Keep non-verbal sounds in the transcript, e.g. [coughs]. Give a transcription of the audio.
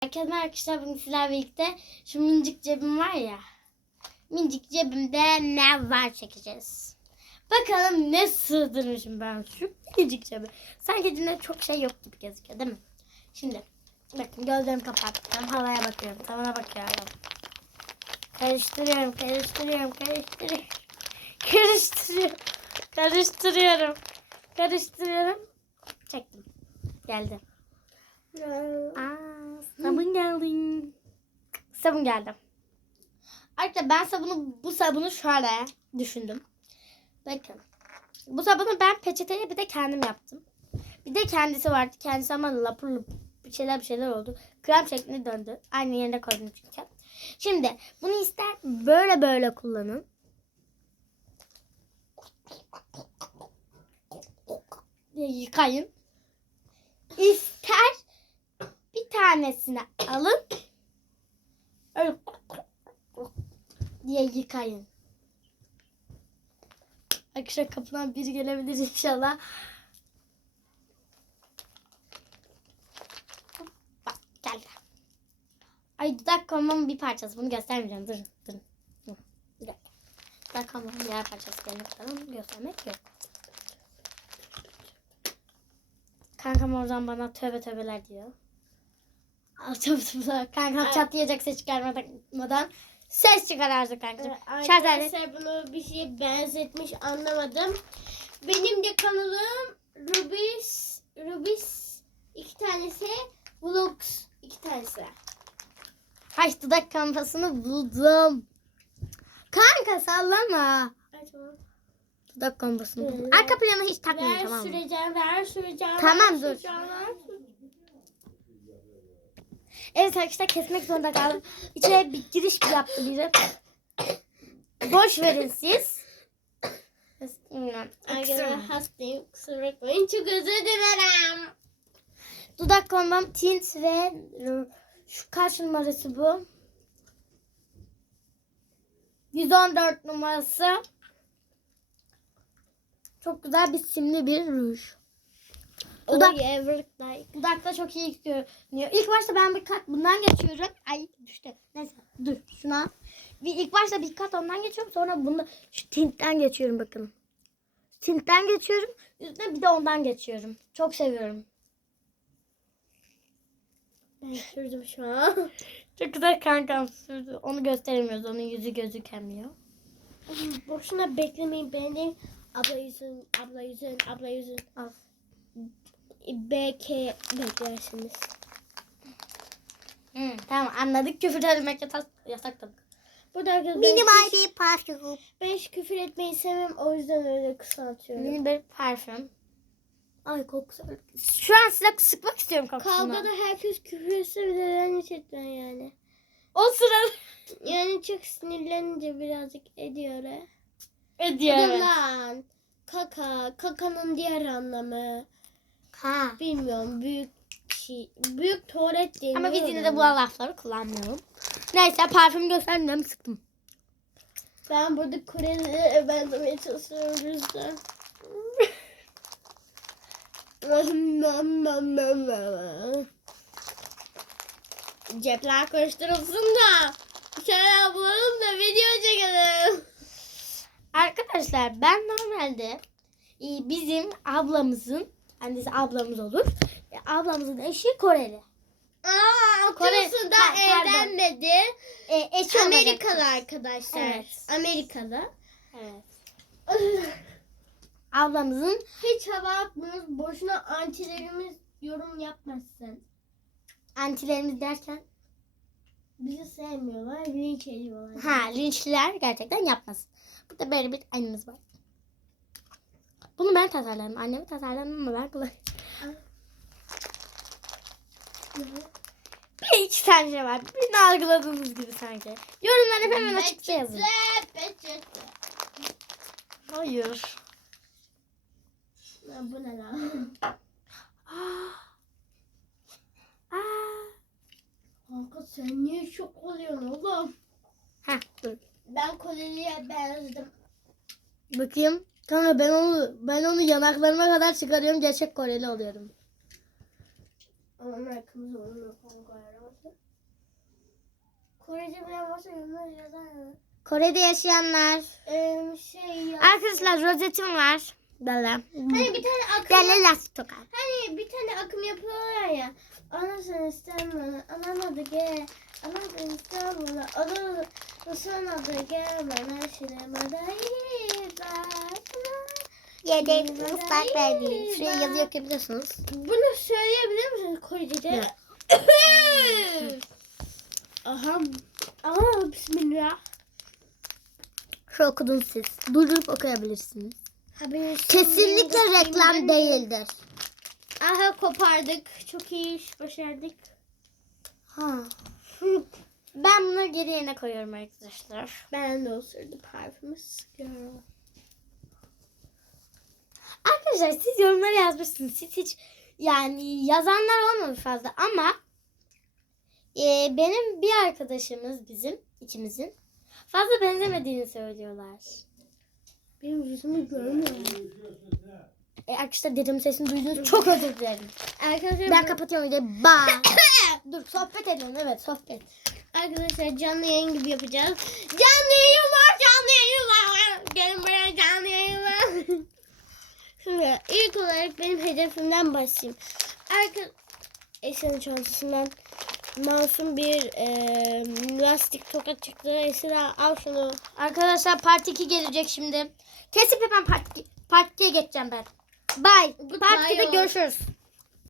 Herkese arkadaşlar bugün sizlerle birlikte şu minicik cebim var ya. Minicik cebimde ne var çekeceğiz. Bakalım ne sığdırmışım ben şu minicik cebi. Sanki içinde çok şey yok gibi gözüküyor değil mi? Şimdi bakın gözlerimi kapattım. Havaya bakıyorum. Tavana bakıyorum. Karıştırıyorum, karıştırıyorum, karıştırıyorum. [laughs] Karıştırıyorum. Karıştırıyorum. Karıştırıyorum. Çektim. Geldi. Aa, sabun geldi. Sabun geldi. Arkadaşlar ben sabunu bu sabunu şöyle düşündüm. Bakın. Bu sabunu ben peçeteye bir de kendim yaptım. Bir de kendisi vardı. Kendisi ama lapur lapur bir şeyler bir şeyler oldu. Krem şeklinde döndü. Aynı yerine koydum çünkü. Şimdi bunu ister böyle böyle kullanın. Yıkayın. İster bir tanesini alın. Diye yıkayın. Arkadaşlar kapıdan biri gelebilir inşallah. Bak geldi. Ay dudak konmamın bir parçası. Bunu göstermeyeceğim. Durun durun. Dakika. Dudak diğer parçası. Benim göstermek yok. Kankam oradan bana tövbe tövbeler diyor. Tövbe. [laughs] Kankam Evet. çatlayacak ses çıkarmadan ses çıkarardı kankacığım. Arkadaşlar bunu bir şeye benzetmiş anlamadım. Benim de kanalım Rubis Rubis iki tanesi Vlogs iki tanesi. Hay dudak kampasını buldum. Kanka sallama. Ay, tamam. Dudak kampasını buldum. Arka planı hiç takmayın Ver tamam mı? süreceğim, ver süreceğim. Tamam, ver dur. süreceğim, ver süreceğim. Evet arkadaşlar kesmek zorunda kaldım. İçeri bir giriş yaptı biri. Boş verin siz. Arkadaşlar hastayım. Kusura bakmayın. Çok özür dilerim. Dudak kombam tint ve şu kaç numarası bu? 114 numarası. Çok güzel bir simli bir ruj. Dudak, like. dudakta çok iyi görünüyor. İlk başta ben bir kat bundan geçiyorum. Ay düştü. Neyse dur şuna. Bir, ilk başta bir kat ondan geçiyorum. Sonra bunu şu tintten geçiyorum bakın. Tintten geçiyorum. Üstüne bir de ondan geçiyorum. Çok seviyorum. Ben sürdüm şu an. [laughs] Çok güzel kankam sürdü. Onu gösteremiyoruz. Onun yüzü gözükemiyor. Boşuna beklemeyin beni. Abla yüzün, abla yüzün, abla yüzün. Al. BK beklersiniz. Hı, tamam anladık. Küfür etmek yasak, yasak tabii. Burada arkadaşlar ben, hiç- bir parfüm. ben hiç küfür etmeyi sevmem o yüzden öyle kısaltıyorum. Mini bir parfüm. Ay kokusu. Şu an size sıkmak istiyorum kokusunu. Kavgada herkes küfür etse bile ben hiç etmem yani. O sırada [laughs] Yani çok sinirlenince birazcık ediyor. he. ediyor. Evet. lan. Kaka, kakanın diğer anlamı. Ha. Bilmiyorum büyük şey, büyük tuvalet deniyor. Ama biz yine de bu lafları kullanmayalım. Neyse parfüm göstermiyorum sıktım. Ben burada Korelilere benzemeye çalışıyorum yüzden. [laughs] Cepler karıştırılsın da şöyle bulalım da video çekelim. Arkadaşlar ben normalde e, bizim ablamızın annesi ablamız olur. E, Ablamızın eşi Koreli. Aa, Kore- da Ha, evlenmedi. E, eşi. Amerikalı arkadaşlar. Evet. Amerikalı. Evet. [laughs] Ablamızın Hiç hava atmıyoruz. Boşuna antilerimiz yorum yapmasın. antilerimiz derken Bizi sevmiyorlar. Linç ediyorlar. ha linçliler gerçekten yapmasın. Burada böyle bir aynamız var. Bunu ben tasarladım. Annemi tasarladım ama ben kullanıyorum. Bir iki tane şey var. Birini algıladığınız gibi sanki. Yorumlara hemen açıkça yazın. Peçete. Hayır. Bu ne lan? [gasps] Kanka sen niye şok oluyorsun oğlum? Heh, dur. Ben Koreli'ye benzedim. Bakayım. Kanka ben onu ben onu yanaklarıma kadar çıkarıyorum. Gerçek Koreli oluyorum. Onu falan koyarım. Korece bilen varsa yorumlara yazar mı? Kore'de yaşayanlar. Ee, şey ya. Arkadaşlar rozetim var. Böyle. Hani bir tane akım lastik toka. Hani bir tane akım yapıyorlar ya. Ana sen İstanbul'a, anam sen İstanbul'a, adı Hasan adı gel. Bana bak. Yedek ıslak verdiği. Şuraya yazı yakabiliyorsunuz. Bunu söyleyebilir misiniz Korece'de? [coughs] Aha. Aha bismillah. Şu okudun siz. Durdurup okuyabilirsiniz. Kesinlikle reklam değildir. Aha kopardık. Çok iyi iş başardık. Ha. Ben bunu geri yerine koyuyorum arkadaşlar. Ben de osurdum parfümü sıkıyorum. Arkadaşlar siz yorumlara yazmışsınız. Siz hiç yani yazanlar olmamış fazla ama e, benim bir arkadaşımız bizim ikimizin fazla benzemediğini söylüyorlar. Benim yüzümü görmüyor. E, arkadaşlar dedim sesini duydunuz. Çok özür dilerim. Arkadaşlar, Ben kapatıyorum videoyu. Bye. [coughs] Dur sohbet edin. Evet sohbet. arkadaşlar canlı yayın gibi yapacağız. Canlı yayın var, canlı yayın var. Gelin buraya canlı yayın var. [laughs] Şimdi ilk olarak benim hedefimden başlayayım. Arka Esen'in çantasından masum bir e, lastik tokat çıktı. Esra al şunu. Arkadaşlar part 2 gelecek şimdi. Kesip hemen part, part 2'ye geçeceğim ben. Bye. Goodbye Part 2'de all. görüşürüz.